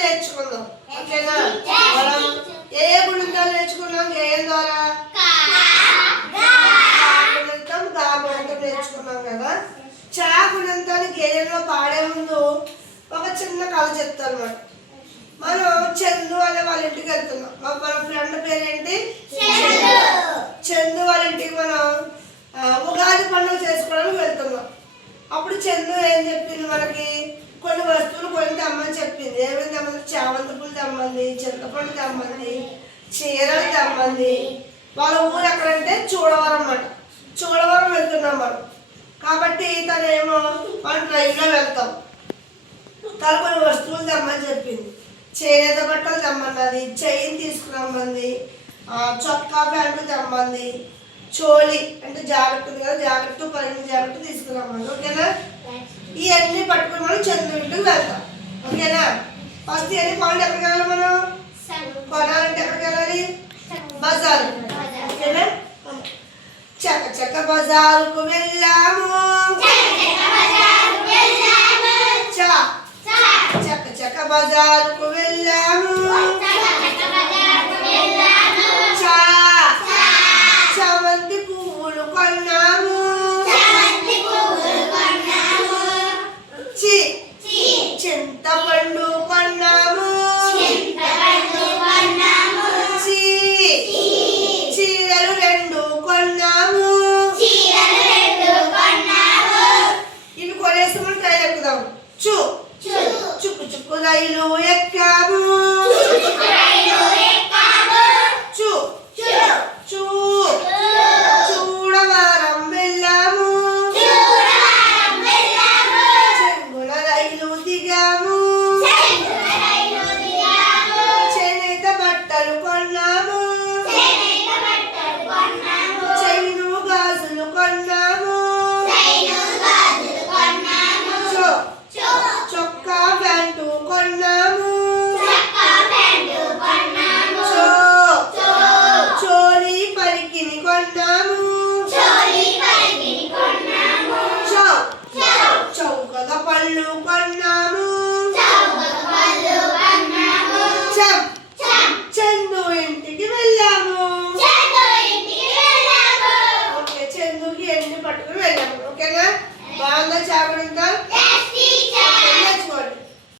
నేర్చుకుందాం. ఓకేనా? మనం ఏ గుణింతాలు నేర్చుకున్నాం గేయం ద్వారా? గుణింతం గా గుణింతం నేర్చుకున్నాం కదా. చా గుణింతాన్ని గేయంలో పాడే ముందు ఒక చిన్న కథ చెప్తాను అన్నమాట. మనం చందు అనే వాళ్ళ ఇంటికి వెళ్తున్నాం. మన ఫ్రెండ్ పేరేంటి? చందు వాళ్ళ ఇంటికి మనం ఉగాది పండుగ చేసుకోవడానికి వెళ్తున్నాం. అప్పుడు చందు ఏం చెప్పింది, మనకి కొన్ని వస్తువులు కొని తెమ్మని చెప్పింది. ఏమేమి తెమ్మంది? చామంతి పూలు తెమ్మంది, చింతపండు తెమ్మంది, చీరలు తెమ్మంది. వాళ్ళ ఊరు ఎక్కడంటే చూడవరం అన్నమాట. చూడవరం వెళ్తున్నాం మనం. కాబట్టి తనేమో మనం ట్రైన్లో వెళ్తాం. తను కొన్ని వస్తువులు తెమ్మని చెప్పింది. చేనేత బట్టలు తెమ్మన్నది, చైన్ తీసుకురమ్మంది, చొక్కా ప్యాంటు తెమ్మంది, చోళీ అంటే జాకెట్ ఉంది కదా, జాకెట్ పైన జాకెట్ తీసుకురమ్మంది. ఓకేనా? ఇవన్నీ పట్టుకుని మనం చంద్రుడి ఇంటికి వెళ్తాం. ఓకేనా? ఫస్ట్ ఇవన్నీ పనులు ఎక్కడికి వెళ్ళాలి? మనం కొనాలంటే ఎక్కడికి వెళ్ళాలి? బజారు. ఓకేనా? చక్క చక్క బజారుకు వెళ్ళాము, చక్క చక్క బజారుకు వెళ్ళాము, చామంతి పువ్వులు కొన్నాము, చింతపండు కొన్నాము, చీరలు రెండు కొన్నాము. ఇవి కొనేసి మనం ట్రైన్ ఎక్కుదాం. చుక్కు చుక్కు రైలు ఎక్కాము,